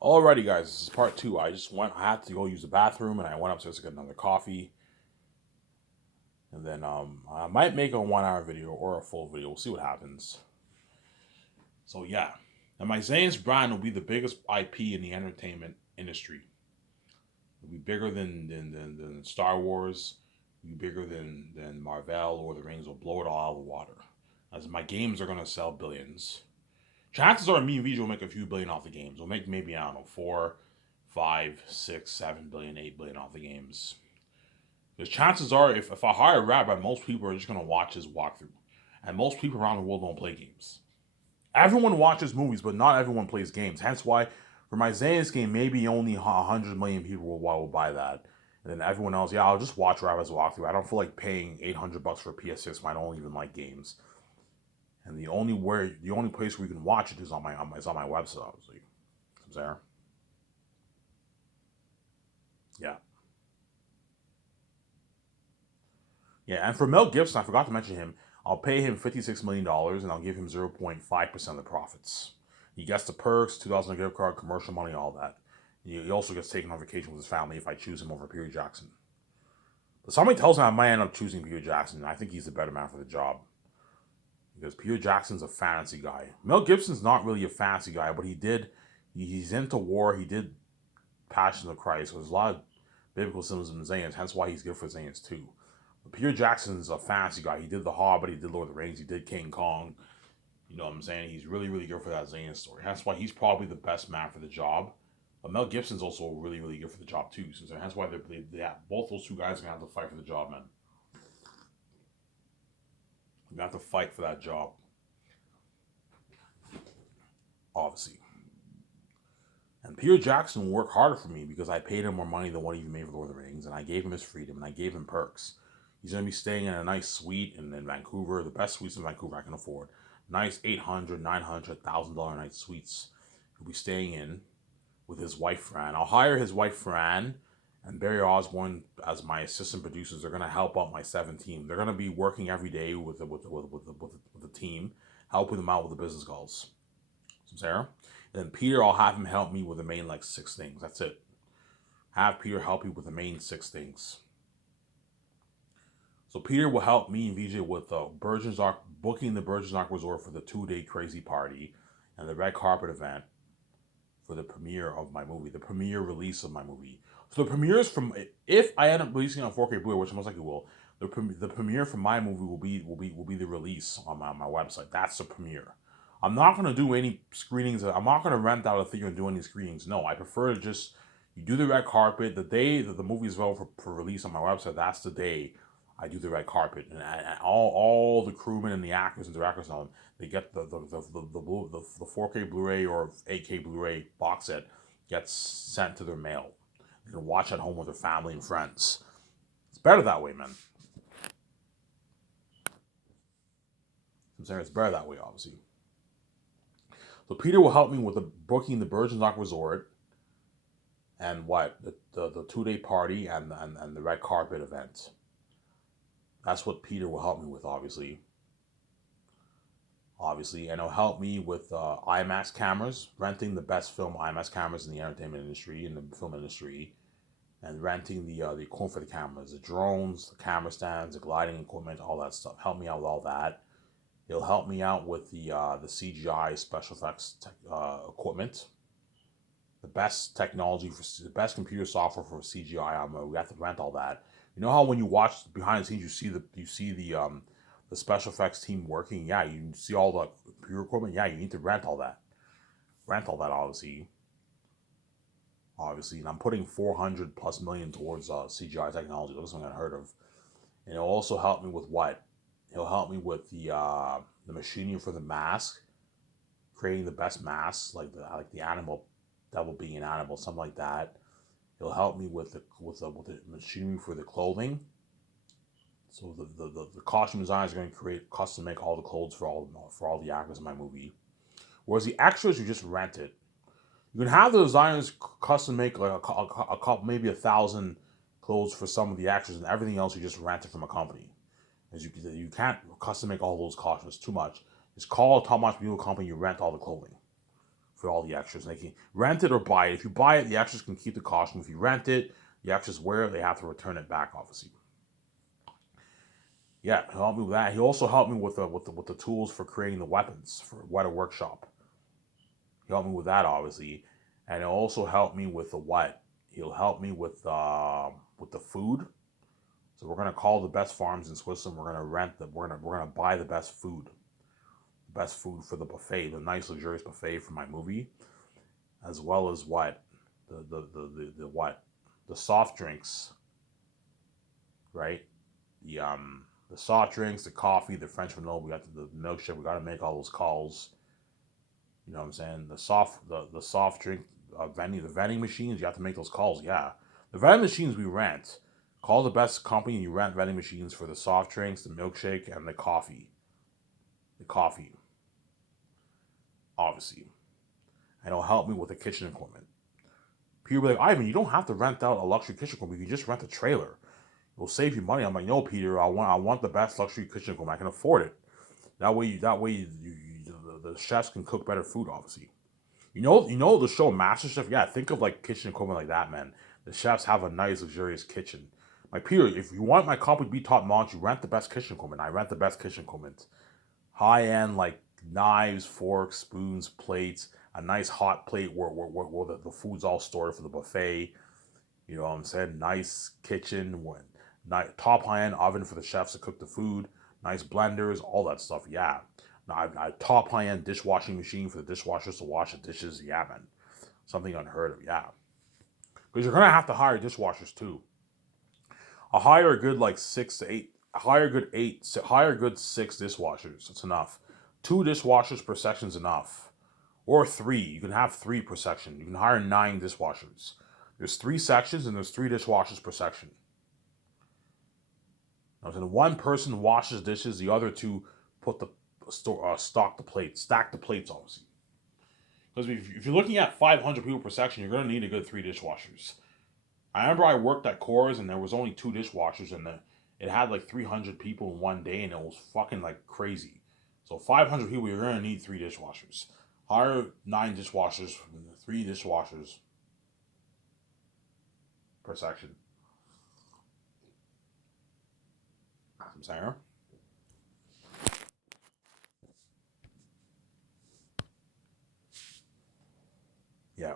Alrighty, guys, this is part two. I had to go use the bathroom, and I went upstairs to get another coffee, and then I might make a 1 hour video or a full video. We'll see what happens. So yeah, and my Zane's brand will be the biggest IP in the entertainment industry. It'll be bigger than Star Wars. It'll be bigger than Marvel or the Rings. Will blow it all out of the water. As my games are gonna sell billions. Chances are me and VJ will make a few billion off the games. We'll make maybe, I don't know, 4, 5, 6, 7 billion, 8 billion off the games. Because chances are, if I hire a rabbi, most people are just gonna watch his walkthrough, and most people around the world don't play games. Everyone watches movies, but not everyone plays games. Hence why, for my Xanax game, maybe only 100 million people will buy that, and then everyone else, yeah, I'll just watch Rabbi's walkthrough. I don't feel like paying $800 for a PS6 when I don't even like games. And the only place where you can watch it is on my website, obviously. There, yeah. Yeah, and for Mel Gibson, I forgot to mention him. I'll pay him $56 million, and I'll give him 0.5% of the profits. He gets the perks, $2,000 gift card, commercial money, all that. He also gets taken on vacation with his family if I choose him over Peter Jackson. But somebody tells me I might end up choosing Peter Jackson, and I think he's the better man for the job. Because Peter Jackson's a fantasy guy. Mel Gibson's not really a fantasy guy, but he's into war. He did Passion of Christ. So there's a lot of biblical symbolism in Zayans, hence why he's good for Zayans too. Peter Jackson's a fantasy guy. He did The Hobbit, he did Lord of the Rings, he did King Kong. You know what I'm saying? He's really, really good for that Zayn story. That's why he's probably the best man for the job. But Mel Gibson's also really, really good for the job too. So that's why they have, both those two guys are gonna have to fight for the job, man. They have to fight for that job, obviously. And Peter Jackson will work harder for me because I paid him more money than what he made for Lord of the Rings, and I gave him his freedom, and I gave him perks. He's going to be staying in a nice suite in Vancouver, the best suites in Vancouver I can afford. Nice $800, $900, $1,000 night suites. He'll be staying in with his wife, Fran. I'll hire his wife, Fran, and Barry Osborne as my assistant producers. They're going to help out my 7 team. They're going to be working every day with the team, helping them out with the business goals. So, Sarah? Then Peter, I'll have him help me with the main like 6 things. That's it. Have Peter help you with the main 6 things. So Peter will help me and VJ with Virgin's Arc, booking the Virgin's Arc Resort for the 2 day crazy party and the red carpet event for the premiere of my movie, the premiere release of my movie. So the premieres from, if I end up releasing on 4K Blu-ray, which most likely will, the premiere for my movie will be the release on my website. That's the premiere. I'm not gonna do any screenings. I'm not gonna rent out a theater and do any screenings. No, I prefer to just you do the red carpet the day that the movie is available for release on my website. That's the day I do the red carpet, and all the crewmen and the actors and directors on they get the 4K Blu-ray or 8K Blu-ray box set gets sent to their mail. They can watch at home with their family and friends. It's better that way, man. I'm saying it's better that way, obviously. So Peter will help me with the booking the Virgin Rock Resort and the 2 day party and the red carpet event. That's what Peter will help me with, obviously, and he'll help me with IMAX cameras, renting the best film IMAX cameras in the entertainment industry, in the film industry, and renting the equipment for the cameras, the drones, the camera stands, the gliding equipment, all that stuff. Help me out with all that. He'll help me out with the CGI special effects equipment, the best technology for the best computer software for CGI. We have to rent all that. You know how when you watch behind the scenes, you see the special effects team working. Yeah, you see all the computer equipment. Yeah, you need to rent all that. Rent all that, obviously, and I'm putting 400 plus million towards CGI technology. That's something unheard of. And it'll also help me with what? He'll help me with the machining for the mask, creating the best masks, like the animal devil being an animal, something like that. He'll help me with the machinery for the clothing. So the costume designers are going to create custom make all the clothes for all the actors in my movie. Whereas the extras, you just rent it. You can have the designers custom make like a couple, maybe 1,000 clothes for some of the actors, and everything else you just rent it from a company. As you can't custom make all those costumes too much. Just call a top notch beauty company. You rent all the clothing. for all the extras. And they can rent it or buy it. If you buy it, the extras can keep the costume. If you rent it, the extras wear it. They have to return it back, obviously. Yeah, he helped me with that. He also helped me with the tools for creating the weapons for Weta Workshop. He helped me with that, obviously, and he'll also help me with the what? He'll help me with the food. So we're gonna call the best farms in Switzerland. We're gonna rent them. We're gonna buy the best food for the buffet, the nice luxurious buffet for my movie, as well as what the what the soft drinks, right? The soft drinks, the coffee, the French vanilla. We got the milkshake. We got to make all those calls. You know what I'm saying? The soft drink the vending machines. You have to make those calls. Yeah, the vending machines we rent. Call the best company. You rent vending machines for the soft drinks, the milkshake, and the coffee. The coffee, obviously, and it'll help me with the kitchen equipment. People be like, Ivan, you don't have to rent out a luxury kitchen equipment. You can just rent a trailer. It'll save you money. I'm like, no, Peter. I want the best luxury kitchen equipment. I can afford it. The chefs can cook better food. Obviously, the show MasterChef. Yeah, think of like kitchen equipment like that, man. The chefs have a nice, luxurious kitchen. Like Peter, if you want my company to be top notch, you rent the best kitchen equipment. I rent the best kitchen equipment. High end like knives, forks, spoons, plates, a nice hot plate where the food's all stored for the buffet. You know what I'm saying? Nice kitchen, top high end oven for the chefs to cook the food, nice blenders, all that stuff. Yeah. Now, I top high end dishwashing machine for the dishwashers to wash the dishes. Yeah, man. Something unheard of. Yeah. Because you're going to have to hire dishwashers too. I hire a good like 6 to 8. Hire a good 6 dishwashers. It's enough. 2 dishwashers per section is enough. Or 3. You can have 3 per section. You can hire 9 dishwashers. There's 3 sections and there's 3 dishwashers per section. Now, so one person washes dishes, the other 2 put the stock the plates, stack the plates, obviously. Because if you're looking at 500 people per section, you're going to need a good 3 dishwashers. I remember I worked at Coors and there was only 2 dishwashers and it had like 300 people in one day and it was fucking like crazy. So 500 people, you're going to need 3 dishwashers. Hire 9 dishwashers, 3 dishwashers per section. I'm saying. Yeah.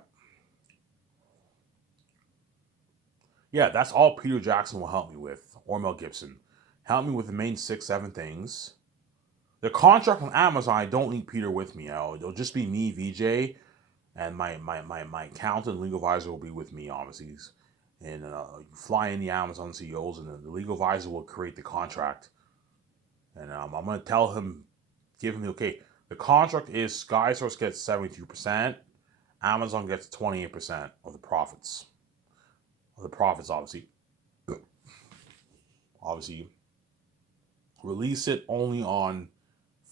Yeah, that's all Peter Jackson will help me with, or Mel Gibson. Help me with the main 6, 7 things. The contract on Amazon, I don't need Peter with me. It'll just be me, VJ, and my accountant, legal advisor will be with me, obviously. And you fly in the Amazon CEOs, and the legal advisor will create the contract. And I'm going to tell him, give him the okay. The contract is SkySource gets 72%, Amazon gets 28% of the profits. Obviously. Obviously, release it only on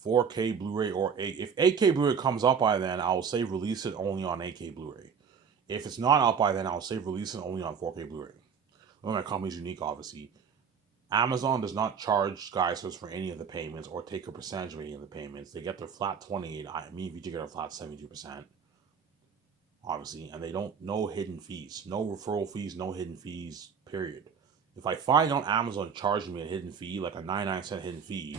4K Blu-ray or if 8K Blu-ray comes up by then, I will say release it only on 8K Blu-ray. If it's not out by then, I'll say release it only on 4K Blu-ray. My company's unique, obviously. Amazon does not charge SkySource for any of the payments or take a percentage of any of the payments. They get their flat 28. Me and VJ get our flat 72%. Obviously, and they don't, no hidden fees, no referral fees, no hidden fees, period. If I find out Amazon charging me a hidden fee, like a 99-cent hidden fee,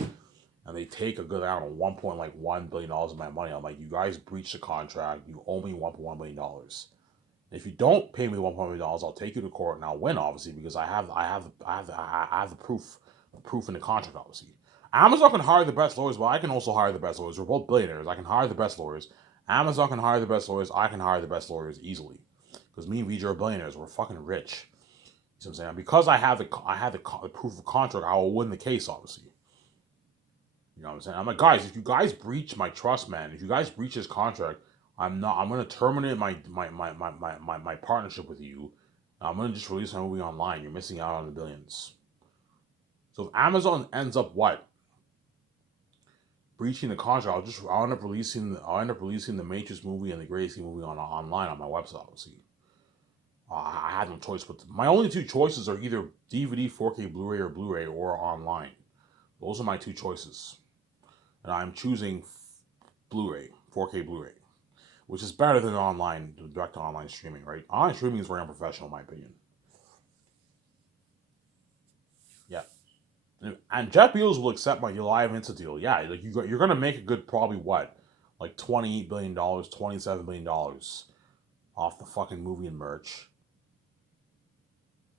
and they take a good amount of $1.1 billion of my money, I'm like, you guys breached the contract, you owe me $1.1 billion. If you don't pay me $1.1 billion, I'll take you to court and I'll win, obviously, because I have the proof in the contract, obviously. Amazon can hire the best lawyers, but I can also hire the best lawyers. We're both billionaires. I can hire the best lawyers. Amazon can hire the best lawyers. I can hire the best lawyers easily, because me and VJ are billionaires. We're fucking rich. You know what I'm saying? Because I have the proof of contract, I will win the case, obviously. You know what I'm saying? I'm like, guys, if you guys breach my trust, man, if you guys breach this contract, I'm gonna terminate my partnership with you. I'm gonna just release my movie online. You're missing out on the billions. So if Amazon ends up what? Breaching the contract, I'll end up releasing the Matrix movie and the Greatest movie online on my website, obviously. I had no choice, but my only 2 choices are either DVD, 4K Blu-ray or online. Those are my 2 choices. And I'm choosing Blu-ray, 4K Blu-ray. which is better than online, direct to online streaming, right? Online streaming is very unprofessional, in my opinion. Yeah. And Jeff Bezos will accept my live Insta deal. Yeah, like you're gonna make a good probably what, like $28 billion, $27 billion off the fucking movie and merch.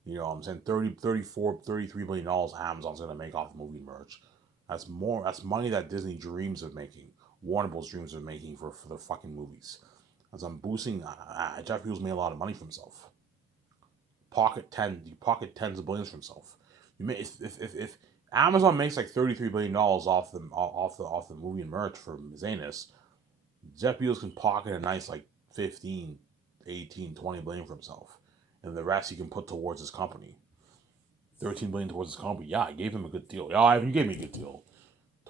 You know what I'm saying? 30, 34, $33 billion Amazon's gonna make off the movie and merch. That's more. That's money that Disney dreams of making. Warner Bros. Dreams of making for the fucking movies. As I'm boosting, Jeff Bezos made a lot of money for himself. Pocket tens of billions for himself. You may if Amazon makes like $33 billion off the movie and merch for Zanus, Jeff Bezos can pocket a nice like 15, 18, 20 billion for himself, and the rest he can put towards his company. 13 billion towards his company. Yeah, I gave him a good deal. Yeah, Ivan, you gave me a good deal.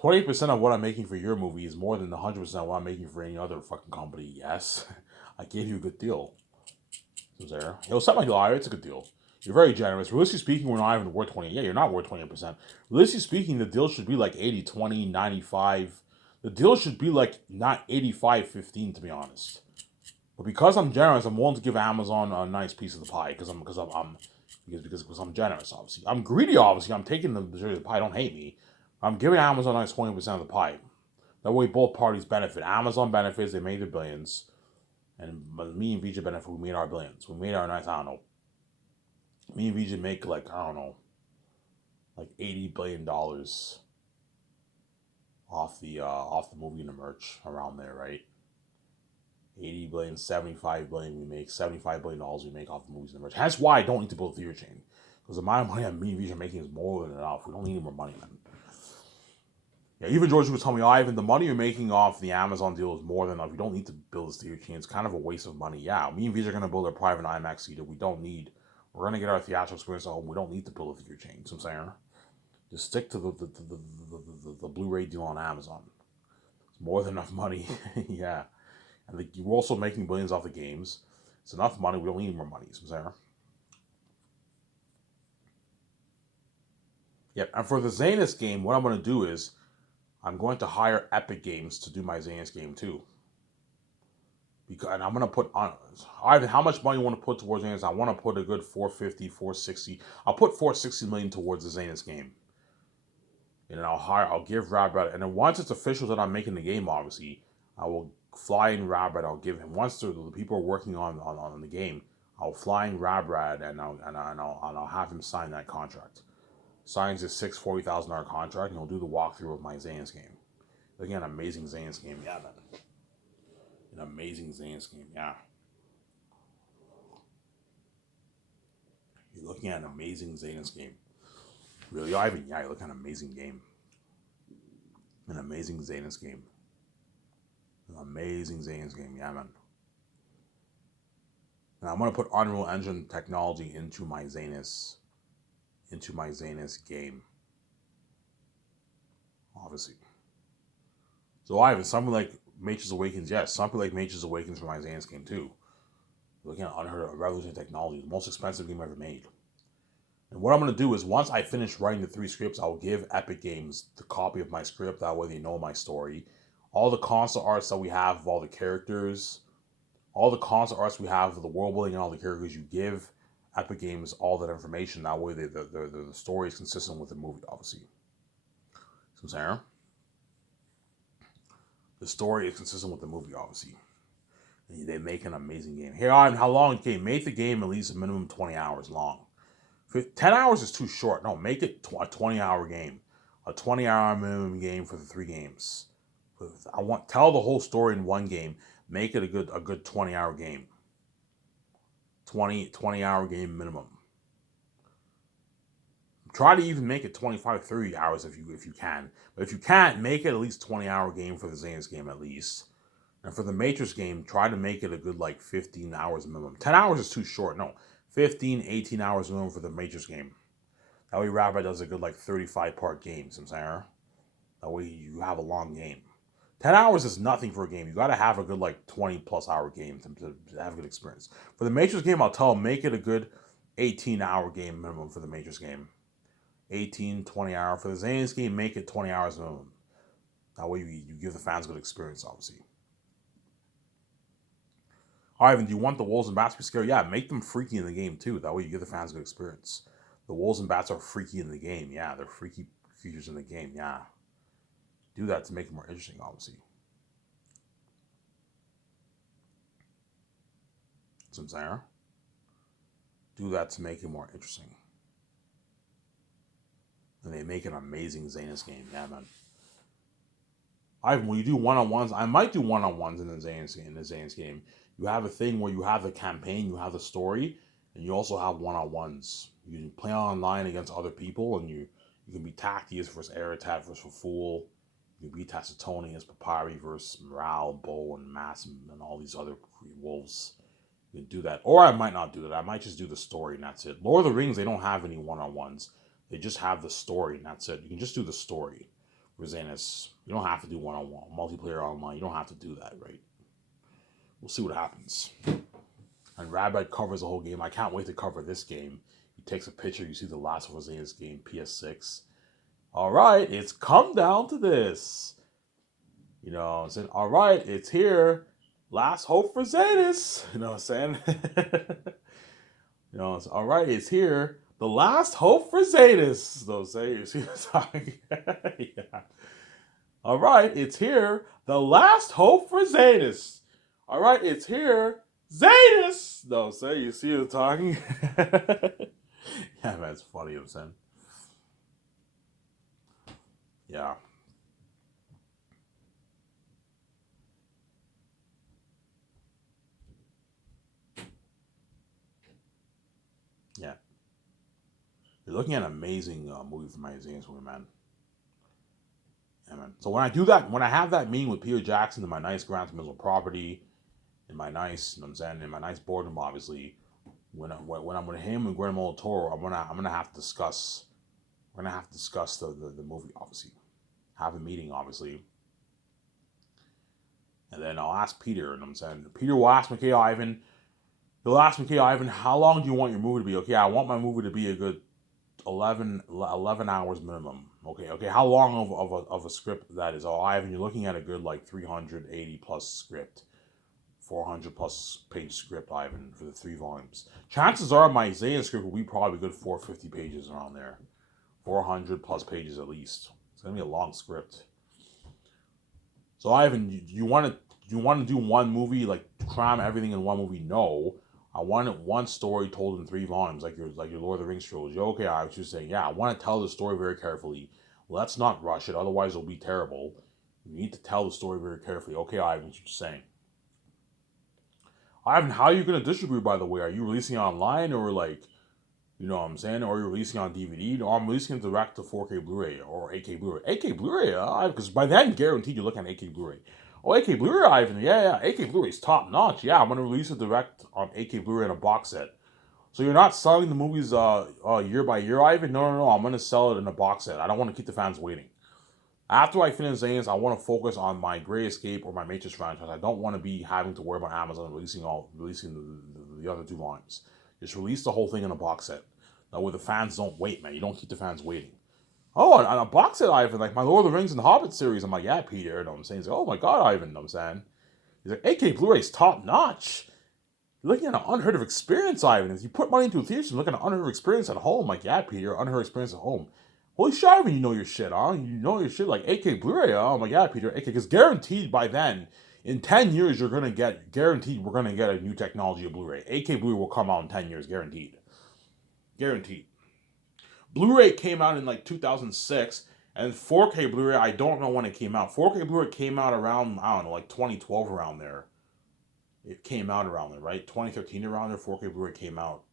20% of what I'm making for your movie is more than 100% of what I'm making for any other fucking company. Yes, I gave you a good deal. There. He'll set my deal. It's a good deal. You're very generous. Realistically speaking, we're not even worth 20. Yeah, you're not worth 20%. Realistically speaking, the deal should be like 80, 20, 95. The deal should be like not 85, 15, to be honest. But because I'm generous, I'm willing to give Amazon a nice piece of the pie because I'm generous, obviously. I'm greedy, obviously. I'm taking the majority of the pie. Don't hate me. I'm giving Amazon a nice 20% of the pie. That way both parties benefit. Amazon benefits, they made their billions. And me and Vijay benefit, we made our billions. We made our nice, I don't know. Me and Vijay make like, I don't know, like $80 billion off the movie and the merch around there, right? 80 billion, 75 billion we make, $75 billion we make off the movies and the merch. That's why I don't need to build a theater chain. Because the amount of money that me and Vijay are making is more than enough. We don't need any more money, man. Yeah, even George was telling me, Ivan, the money you're making off the Amazon deal is more than enough. You don't need to build this theater chain. It's kind of a waste of money. Yeah, me and Vijay are going to build a private IMAX theater. We're going to get our theatrical experience at home. We don't need to build a theater chain. So I'm saying, just stick to the Blu-ray deal on Amazon. It's more than enough money. Yeah. And you're also making billions off the games. It's enough money. We don't need more money. So I'm saying. Yep. And for the Zanus game, what I'm going to do is I'm going to hire Epic Games to do my Zanus game too. And I'm gonna put on Ivan, how much money you want to put towards Zanus? I want to put a good 450, 460. I'll put 460 million towards the Zanus game. And then I'll give Rabbit, and then once it's official that I'm making the game, obviously, I will fly in Rabbit. I'll give him once the people are working on the game. I'll fly in Rabrad and I'll have him sign that contract. Signs a $40,000 contract, and he'll do the walkthrough of my Zanus game. Again, amazing Zanus game, yeah, man. An amazing Zanus game, yeah. You're looking at an amazing Zanus game. Really, Ivan? Yeah, you're looking at an amazing game. An amazing Zanus game. An amazing Zanus game, yeah, man. And I'm gonna put Unreal Engine technology into my Zanus game. Obviously. So Ivan, something like Matrix Awakens, yes, something like Matrix Awakens for my Zanus game too. Looking at unheard of revolutionary technology, the most expensive game ever made. And what I'm going to do is once I finish writing the 3 scripts, I'll give Epic Games the copy of my script. That way they know my story. All the concept arts that we have of all the characters, all the concept arts we have of the world building and all the characters, you give Epic Games all that information. That way the story is consistent with the movie, obviously. So Sarah, the story is consistent with the movie, obviously. And they make an amazing game. Here on how long it came. Make the game at least a minimum 20 hours long. 10 hours is too short. No, make it a 20-hour game. A 20-hour minimum game for the 3 games. Tell the whole story in one game. Make it a good 20-hour game. 20-hour game minimum. Try to even make it 25, 30 hours if you can. But if you can't, make it at least 20-hour game for the Zanus game at least. And for the Matrix game, try to make it a good 15 hours minimum. 10 hours is too short. No, 15, 18 hours minimum for the Matrix game. That way Rabbi does a good 35-part game, Samsara. That way you have a long game. 10 hours is nothing for a game. You got to have a good 20 plus hour game to have a good experience. For the Matrix game, I'll tell them make it a good 18-hour game minimum for the Matrix game. 18, 20 hour. For the Zanus game, make it 20 hours minimum. That way you give the fans a good experience, obviously. Ivan, do you want the wolves and bats to be scary? Yeah, make them freaky in the game too. That way you give the fans a good experience. The wolves and bats are freaky in the game. Yeah, they're freaky creatures in the game. Yeah. Do that to make it more interesting, obviously. That's what I'm saying. Do that to make it more interesting. And they make an amazing Zanus game. Yeah, man. Ivan, when you do one-on-ones, I might do one-on-ones in the Zanus game. You have a thing where you have the campaign, you have the story, and you also have one-on-ones. You can play online against other people, and you can be Tactius versus Aratat versus Fool. You can be Tacitonius, Papyri versus Morale, Bo, and Mass, and all these other wolves. You can do that. Or I might not do that. I might just do the story, and that's it. Lord of the Rings, they don't have any one-on-ones. They just have the story, and that's it. You can just do the story. Rosanus, you don't have to do one-on-one multiplayer online. You don't have to do that, right? We'll see what happens. And Rabbi covers the whole game. I can't wait to cover this game. He takes a picture. You see the last Rosanus game, PS6. All right, it's come down to this. You know what I'm saying? All right, it's here. Last hope for Zanus. You know what I'm saying? You know, it's, all right, it's here. The last hope for Zanus. Those say you see what I'm talking. Yeah. All right, it's here. The last hope for Zanus. All right, it's here. Zanus. Those say you see what I'm talking. Yeah, man, it's funny. I'm saying. Yeah. Yeah. You're looking at an amazing movie from my Zanus movie, man. Yeah, man. So when I do that, when I have that meeting with Peter Jackson in my nice Grand Theft property, in my nice, you know what I'm saying, in my nice boardroom, obviously, when I'm with him and Guillermo del Toro, I'm gonna have to discuss. We're gonna have to discuss the movie, obviously. Have a meeting, obviously, and then I'll ask Peter. You know what I'm saying, Peter will ask McKay Ivan. He'll ask McKay Ivan, how long do you want your movie to be? Okay, I want my movie to be a good 11 hours minimum. Okay. How long of a script that is? Oh, Ivan, you're looking at a good like 380 plus script. 400 plus page script, Ivan, for the 3 volumes. Chances are my Zanus script will be probably good 450 pages around there. 400 plus pages at least. It's going to be a long script. So, Ivan, you want to do one movie, like cram everything in one movie? No. I want it one story told in 3 volumes, like your Lord of the Rings trilogy. Okay, I was just saying, yeah, I want to tell the story very carefully. Let's not rush it, otherwise it'll be terrible. You need to tell the story very carefully. Okay, Ivan, what you saying? Ivan, how are you going to distribute, by the way? Are you releasing it online or like, you know what I'm saying? Or are you releasing it on DVD? Or I'm releasing it direct to 4K Blu-ray or 8K Blu-ray. 8K Blu-ray, because by then, guaranteed you're looking at 8K Blu-ray. Oh, 8K Blu-ray, Ivan. Yeah. 8K Blu-ray is top notch. Yeah, I'm going to release it direct on 8K Blu-ray in a box set. So you're not selling the movies year by year, Ivan? No. I'm going to sell it in a box set. I don't want to keep the fans waiting. After I finish Zanus, I want to focus on my Great Escape or my Matrix franchise. I don't want to be having to worry about Amazon releasing the other 2 volumes. Just release the whole thing in a box set. That way the fans don't wait, man. You don't keep the fans waiting. Oh, and a box set, Ivan, like my Lord of the Rings and the Hobbit series. I'm like, yeah, Peter. You know what I'm saying? He's like, oh my God, Ivan. You know what I'm saying? He's like, 8K Blu-ray is top notch. You're looking at an unheard of experience, Ivan. If you put money into a theater, you're looking at an unheard of experience at home. I'm like, yeah, Peter, unheard experience at home. Holy shit, Ivan, you know your shit, huh? You know your shit like 8K Blu-ray, huh? I'm like, yeah, Peter, 8K, because guaranteed by then, in 10 years, we're going to get a new technology of Blu-ray. 8K Blu-ray will come out in 10 years, guaranteed. Guaranteed. Blu-ray came out in like 2006, and 4K Blu-ray, I don't know when it came out. 4K Blu-ray came out around, I don't know, like 2012 around there. It came out around there, right? 2013 around there, 4K Blu-ray came out.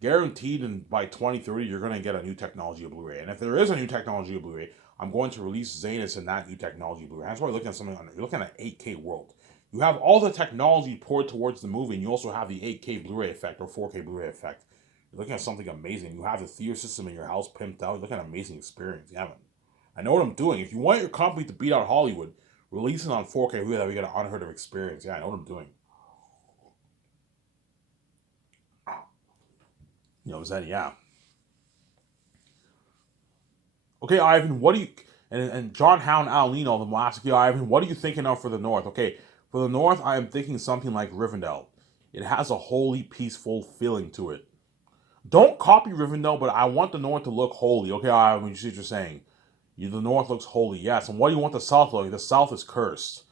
Guaranteed, and by 2030, you're going to get a new technology of Blu-ray. And if there is a new technology of Blu-ray, I'm going to release Zanus in that new technology of Blu-ray. That's why you're looking at something, you're looking at an 8K world. You have all the technology poured towards the movie, and you also have the 8K Blu-ray effect or 4K Blu-ray effect. You're looking at something amazing. You have the theater system in your house pimped out. You're looking at an amazing experience. You haven't. I know what I'm doing. If you want your company to beat out Hollywood, release it on 4K Blu-ray that we get an unheard of experience. Yeah, I know what I'm doing. You know what I'm saying? Yeah. Okay, Ivan, what do you... And John Hound Alino, the Molasky, Ivan, what are you thinking of for the North? Okay, For the North, I am thinking something like Rivendell. It has a holy, peaceful feeling to it. Don't copy Rivendell, but I want the North to look holy. Okay, I you see what you're saying. The North looks holy, yes. And what do you want the South to look like? The South is cursed.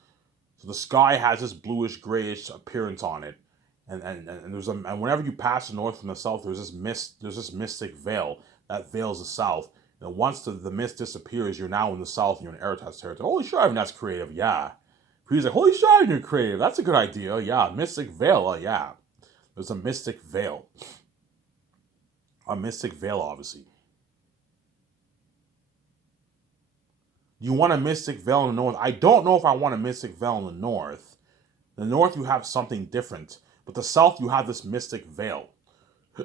So the sky has this bluish, grayish appearance on it. And there's and whenever you pass the North from the South, there's this mystic veil. That veils the South. And once the mist disappears, you're now in the South and you're in Erethat's territory. Holy shit, I mean, that's creative, yeah. He's like, holy shit, you're creative. That's a good idea, yeah. Mystic veil, yeah. There's a mystic veil. A mystic veil, obviously. You want a mystic veil in the North? I don't know if I want a mystic veil in the North. In the North, you have something different. But the South, you have this mystic veil.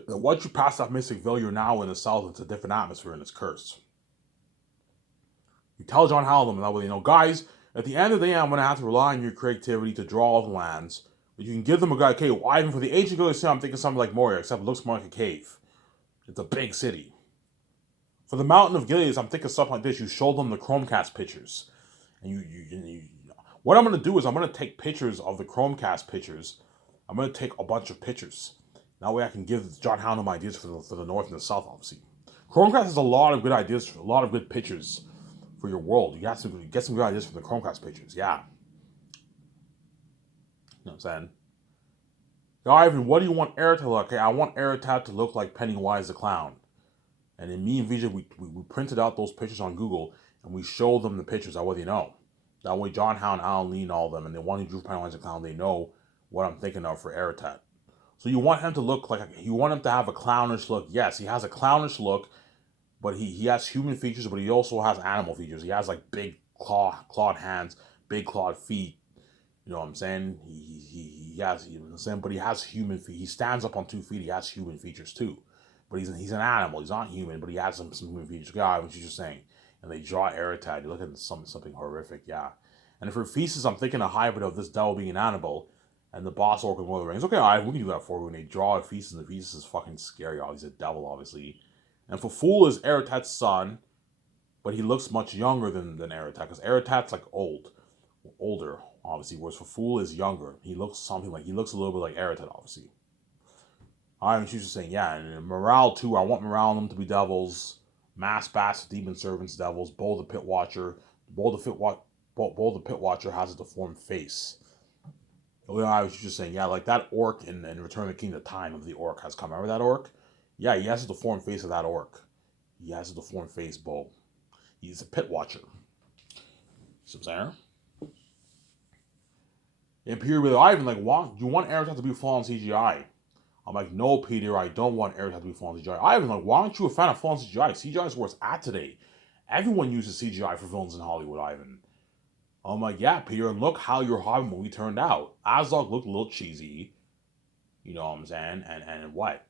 Once you pass that mystic veil, you're now in the South. It's a different atmosphere and it's cursed. You tell John Howland that way, guys, at the end of the day, I'm going to have to rely on your creativity to draw all the lands. But you can give them a guy, okay, Ivan, for the ancient Gilead City, I'm thinking something like Moria, except it looks more like a cave. It's a big city. For the Mountain of Gilead, I'm thinking stuff like this. You show them the Chromecast pictures. And what I'm going to do is I'm going to take pictures of the Chromecast pictures. I'm going to take a bunch of pictures. That way I can give John Howland ideas for the North and the South, obviously. Chromecast has a lot of good ideas, a lot of good pictures for your world. You got to get some good ideas from the Chromecast pictures, yeah. You know what I'm saying? Ivan, what do you want Erethat to look like? Okay, I want Erethat to look like Pennywise the Clown. And then me and Vijay, we printed out those pictures on Google, and we showed them the pictures. That way they know. That way John Howland, Alan Lee, and all of them, and the one who drew Pennywise the Clown, they know what I'm thinking of for Erethat. So you want him to look like, you want him to have a clownish look. Yes, he has a clownish look, but he has human features, but he also has animal features. He has like big clawed hands, big clawed feet. You know what I'm saying? He has, you know what I'm saying? But he has human feet. He stands up on 2 feet. He has human features too. But he's an animal. He's not human, but he has some human features. Yeah, what you're just saying. And they draw Erethat. You look at something horrific, yeah. And for Thesis, I'm thinking a hybrid of this devil being an animal and the boss orc with one of the rings. Okay, all right, we can do that for you. When they draw a Thesis, and the Thesis is fucking scary. He's a devil, obviously. And for Fool is Erethat's son, but he looks much younger than Erethat, because Erethat's like older, obviously, whereas for Fool is younger. He looks a little bit like Erethat, obviously. Alright, she's just saying, yeah, and Morale too, I want Morale and them to be devils. Mass Bastard, Demon Servants, devils. Bull the Pit Watcher. Bull the Pit Watcher has a deformed face. I was just saying, yeah, like that orc in Return of the King, the time of the orc has come. Remember that orc? Yeah, he has a deformed face of that orc. He has a deformed face, Bull. He's a Pit Watcher. See what I'm saying? And Peter with Ivan, like, you want Erethat to be full on CGI? I'm like, no, Peter, I don't want Erethat to be full on CGI. Ivan, like, why aren't you a fan of full on CGI? CGI is where it's at today. Everyone uses CGI for villains in Hollywood, Ivan. I'm like, yeah, Peter, and look how your Hobbit movie turned out. Azog looked a little cheesy. You know what I'm saying? And what?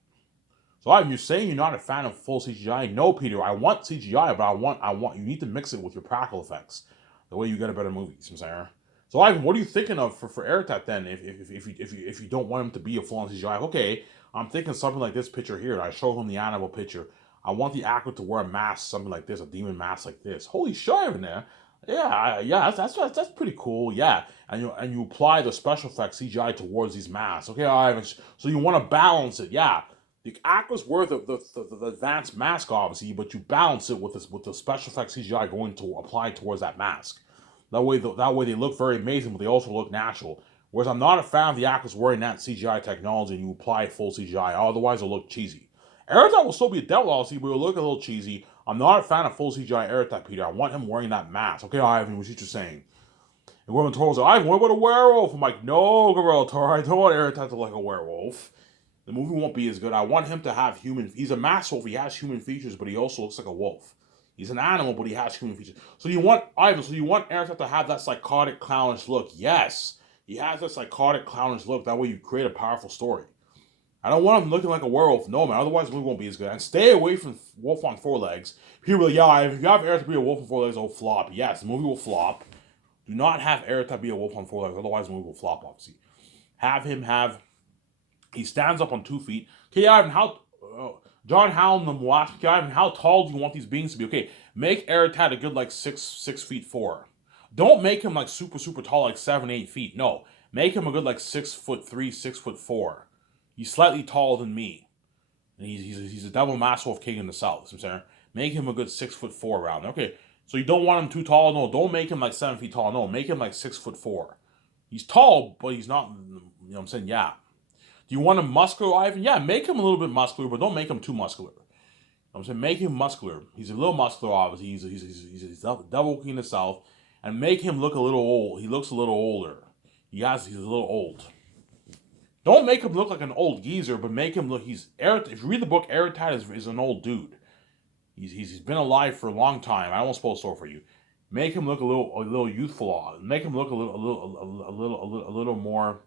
So Ivan, you're saying you're not a fan of full CGI? No, Peter, I want CGI, but I want you need to mix it with your practical effects. The way you get a better movie, you know what I'm saying? So Ivan, what are you thinking of for Erethat then? If you don't want him to be a full-on CGI, okay, I'm thinking something like this picture here. I show him the animal picture. I want the actor to wear a mask, something like this, a demon mask like this. Holy shit, Ivan, there. Yeah, that's pretty cool. Yeah, and you apply the special effects CGI towards these masks. Okay, Ivan. So you want to balance it. Yeah, the actors wear the advanced mask obviously, but you balance it with the special effects CGI going to apply towards that mask. That way they look very amazing, but they also look natural. Whereas I'm not a fan of the actors wearing that CGI technology and you apply full CGI. Otherwise, it'll look cheesy. Erethat will still be a devil, obviously, but it'll look a little cheesy. I'm not a fan of full CGI Erethat, Peter. I want him wearing that mask. Okay, Ivan, what you're saying. And Guillermo Toro's like, Ivan, what about a werewolf? I'm like, no, Guillermo Toro, I don't want Erethat to look like a werewolf. The movie won't be as good. I want him to have he's a masked wolf. He has human features, but he also looks like a wolf. He's an animal, but he has human features. So you want Erethat to have that psychotic, clownish look. Yes, he has that psychotic, clownish look. That way you create a powerful story. I don't want him looking like a werewolf. No, man. Otherwise, the movie won't be as good. And stay away from Wolf on Four Legs. People are like, yeah, if you have Erethat be a wolf on four legs, it'll flop. Yes, the movie will flop. Do not have Erethat be a wolf on four legs. Otherwise, the movie will flop, obviously. He stands up on 2 feet. Okay, Ivan, John Howland, the Wasp. Okay, Ivan, how tall do you want these beings to be? Okay, make Erethat a good, like, 6'4". Don't make him, like, super, super tall, like 7, 8 feet. No. Make him a good like 6'3", 6'4". He's slightly taller than me. And he's a double Master Wolf King in the South. You know what I'm saying? Make him a good 6'4" round. Okay, so you don't want him too tall. No, don't make him like 7 feet tall. No, make him like 6'4". He's tall, but he's not. You know what I'm saying? Yeah. Do you want him muscular, Ivan? Yeah, make him a little bit muscular, but don't make him too muscular. You know what I'm saying? Make him muscular. He's a little muscular, obviously. He's double king in the South, and make him look a little old. He looks a little older. He's a little old. Don't make him look like an old geezer, but make him look. If you read the book, Eretat is an old dude. He's been alive for a long time. I won't spoil the story for you. Make him look a little youthful. Make him look a little more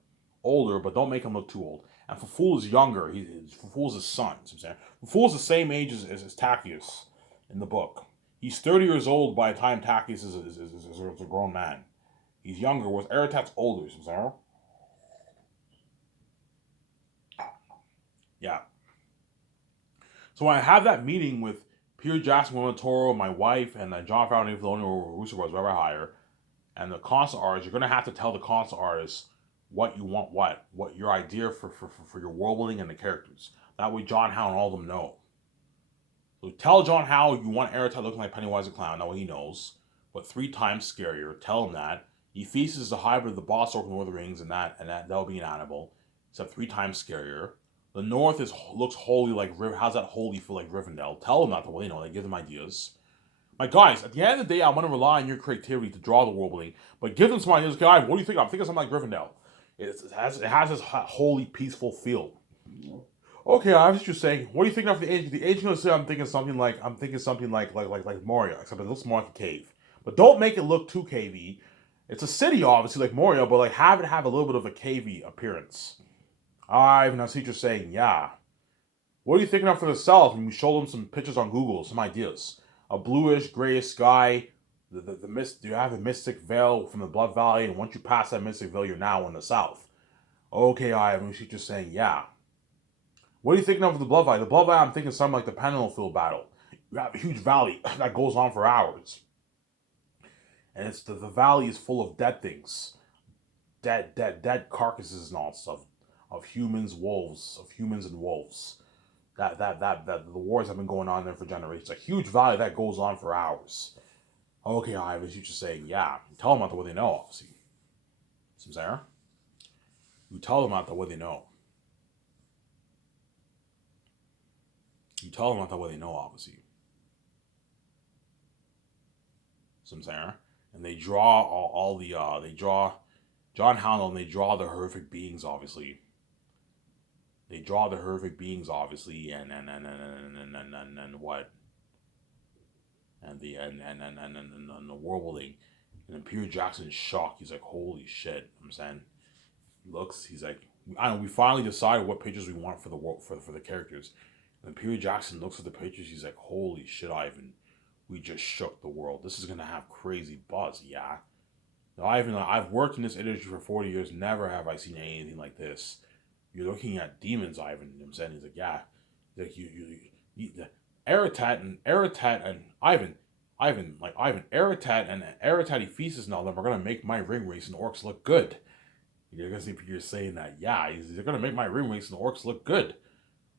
older, but don't make him look too old. And Faful is younger. Faful's his son. Faful's the same age as Tacius in the book. He's 30 years old by the time Tacius is a grown man. He's younger, whereas Eretat's older. Yeah. So when I have that meeting with Peter Jackson, William Toro, my wife, and then John Favreau, Dave Filoni, or Russo Brothers, whoever I hire, and the console artist, you're going to have to tell the console artist what you want, what your idea for your world building and the characters. That way John Howe and all of them know. So tell John Howe you want Eretat looking like Pennywise the Clown, that way he knows, but 3 times scarier. Tell him that. Ephesus is the hybrid of the Boss Orc and Lord of the Rings, and that'll be an animal, except 3 times scarier. The North looks wholly like how's that wholly feel like Rivendell? Tell them that the way you know. They give them ideas. My guys, at the end of the day, I want to rely on your creativity to draw the world building, but give them some ideas. Guys, what do you think? I'm thinking something like Rivendell. It has this holy, peaceful feel. Okay, I was just saying. What do you think of the age? The age gonna say I'm thinking something like Moria, except it looks more like a cave. But don't make it look too cavey. It's a city, obviously, like Moria, but like have it have a little bit of a cavey appearance. Ivan, I see what you're saying. Yeah. What are you thinking of for the South? When we show them some pictures on Google, some ideas. A bluish, grayish sky. The mist. You have the Mystic Veil from the Blood Valley, and once you pass that Mystic Veil, you're now in the South. Okay, Ivan, she's just saying, yeah. What are you thinking of for the Blood Valley? The Blood Valley, I'm thinking something like the Penelfield battle. You have a huge valley that goes on for hours, and it's the valley is full of dead things, dead carcasses and all stuff. Of humans and wolves. That the wars have been going on there for generations. A huge valley that goes on for hours. Okay, Ivan, you just saying, yeah. Tell them out the way they know, obviously. See what I'm saying? You tell them out the way they know. You tell them out the way they know, obviously. See what I'm saying? And they draw all the they draw John Howe and they draw the horrific beings, obviously. They draw the horrific beings, obviously, and what? And the world building. And then Peter Jackson's shocked. He's like, holy shit. I'm saying. He's like, I don't know, we finally decided what pictures we want for the world for the characters. And Peter Jackson looks at the pictures, he's like, holy shit, Ivan. We just shook the world. This is gonna have crazy buzz, yeah. Now, Ivan, I've worked in this industry for 40 years, never have I seen anything like this. You're looking at demons, Ivan. You know what I'm saying? He's like, yeah. He's like, Eretat and Ivan, Eretat and Eretat Ephesus and all them are gonna make my ring race and orcs look good. You're gonna see Peter saying that, yeah, they're gonna make my ring race and orcs look good.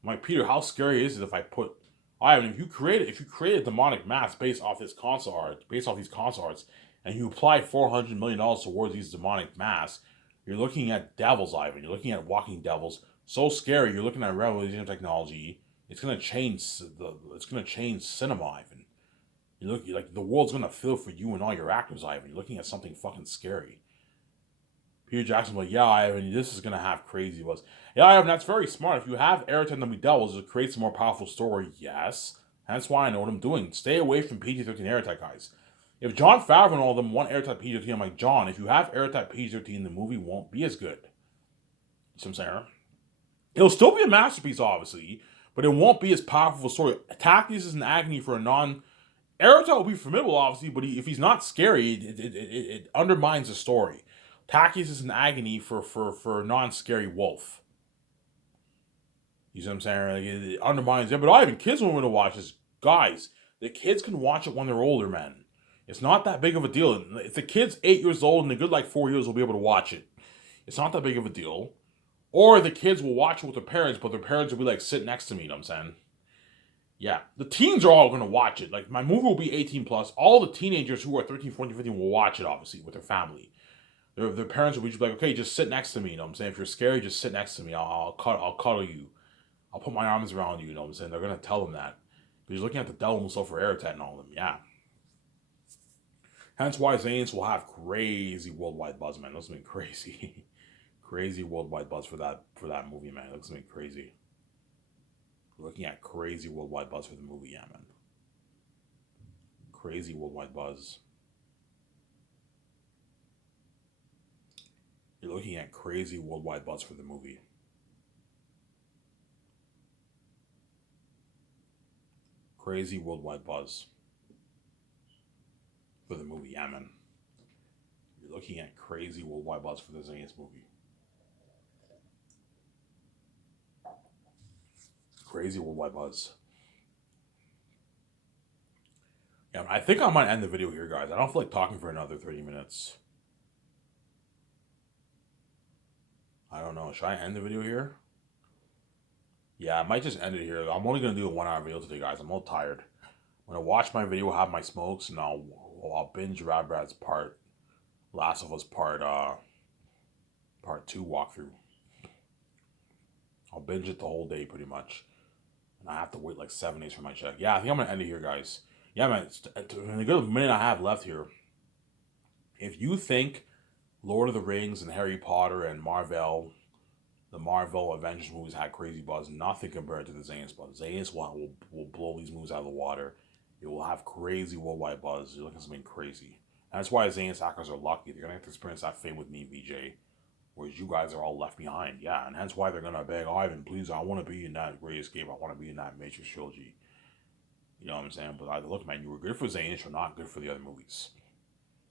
I'm like, Peter, how scary is it if I put Ivan, if you create a demonic mass based off these console arts, and you apply $400 million towards these demonic mass, you're looking at devils, Ivan. You're looking at walking devils. So scary. You're looking at revolution of technology. It's gonna change cinema, Ivan. You're like the world's gonna feel for you and all your actors, Ivan. You're looking at something fucking scary. Peter Jackson was like, yeah, Ivan, this is gonna have crazy buzz. Yeah, Ivan, that's very smart. If you have Eretat and the Devils, it creates a more powerful story. Yes, that's why I know what I'm doing. Stay away from PG-13 Eretat, guys. If John Favreau and all of them want Eretat PG-13, I'm like, John, if you have Eretat PG-13, the movie won't be as good. You see what I'm saying? It'll still be a masterpiece, obviously, but it won't be as powerful a story. Tacius is an agony for a non... Eretat will be formidable, obviously, but if he's not scary, it undermines the story. Tacius is an agony for a non-scary wolf. You see what I'm saying? Like, it undermines it. But I even kids want to watch this. Guys, the kids can watch it when they're older, man. It's not that big of a deal. If the kid's 8 years old and the good like 4 years will be able to watch it. It's not that big of a deal. Or the kids will watch it with their parents, but their parents will be like, sit next to me, you know what I'm saying? Yeah, the teens are all going to watch it. Like, my movie will be 18 plus. All the teenagers who are 13, 14, 15 will watch it, obviously, with their family. Their parents will be just like, okay, just sit next to me, you know what I'm saying? If you're scary, just sit next to me. I'll cuddle you. I'll put my arms around you, you know what I'm saying? They're going to tell them that. But you're looking at the devil himself for Airtet and all of them, yeah. Hence why Zanes will have crazy worldwide buzz, man. That's gonna be crazy. Crazy worldwide buzz for that movie, man. It looks gonna be crazy. We're looking at crazy worldwide buzz for the movie, yeah, man. Crazy worldwide buzz. You're looking at crazy worldwide buzz for the movie. Crazy worldwide buzz for the movie, yeah, man. You're looking at crazy worldwide buzz for the Zanes movie. Crazy worldwide buzz. Yeah, I think I might end the video here, guys. I don't feel like talking for another 30 minutes. I don't know. Should I end the video here? Yeah, I might just end it here. I'm only going to do a 1 hour video today, guys. I'm a little tired. When I watch my video, have my smokes, and I'll binge Radbrad's Last of Us part 2 walkthrough. I'll binge it the whole day, pretty much. And I have to wait like 7 days for my check. Yeah, I think I'm going to end it here, guys. Yeah, man, in a good minute I have left here. If you think Lord of the Rings and Harry Potter and the Marvel Avengers movies had crazy buzz, nothing compared to the Zanes buzz. Zanes will blow these movies out of the water. It will have crazy worldwide buzz. You're looking at something crazy. And that's why Zanes actors are lucky. They're going to get to experience that fame with me, VJ. Whereas you guys are all left behind. Yeah, and hence why they're going to beg, Ivan, please, I want to be in that Great Escape. I want to be in that Matrix trilogy. You know what I'm saying? But look, man, you were good for Zanes, you're not good for the other movies.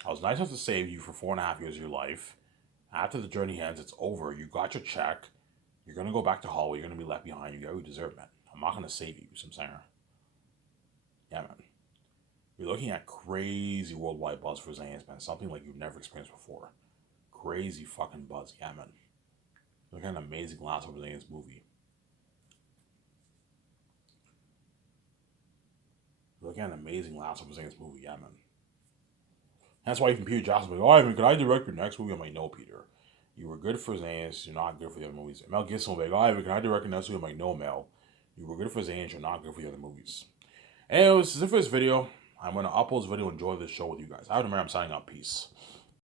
I was nice enough to save you for 4.5 years of your life. After the journey ends, it's over. You got your check. You're going to go back to Hollywood. You're going to be left behind. You get what you deserve, man. I'm not going to save you, some saying. Yeah, man. You're looking at crazy worldwide buzz for Zanes, man. Something like you've never experienced before. Crazy fucking buzz. Yeah, man. Look at an amazing Last of Us Zanes movie. Look at an amazing Last of Us Zanes movie. Yeah, man. That's why even Peter Jackson's like, oh, Ivan, can I direct your next movie? I'm like, no, Peter. You were good for Zanes. You're not good for the other movies. Mel Gibson will be like, oh, Ivan, can I direct your next movie? I'm like, no, Mel. You were good for Zanes. You're not good for the other movies. Anyways, this is it for this video. I'm going to upload this video and enjoy this show with you guys. I remember I'm signing out. Peace.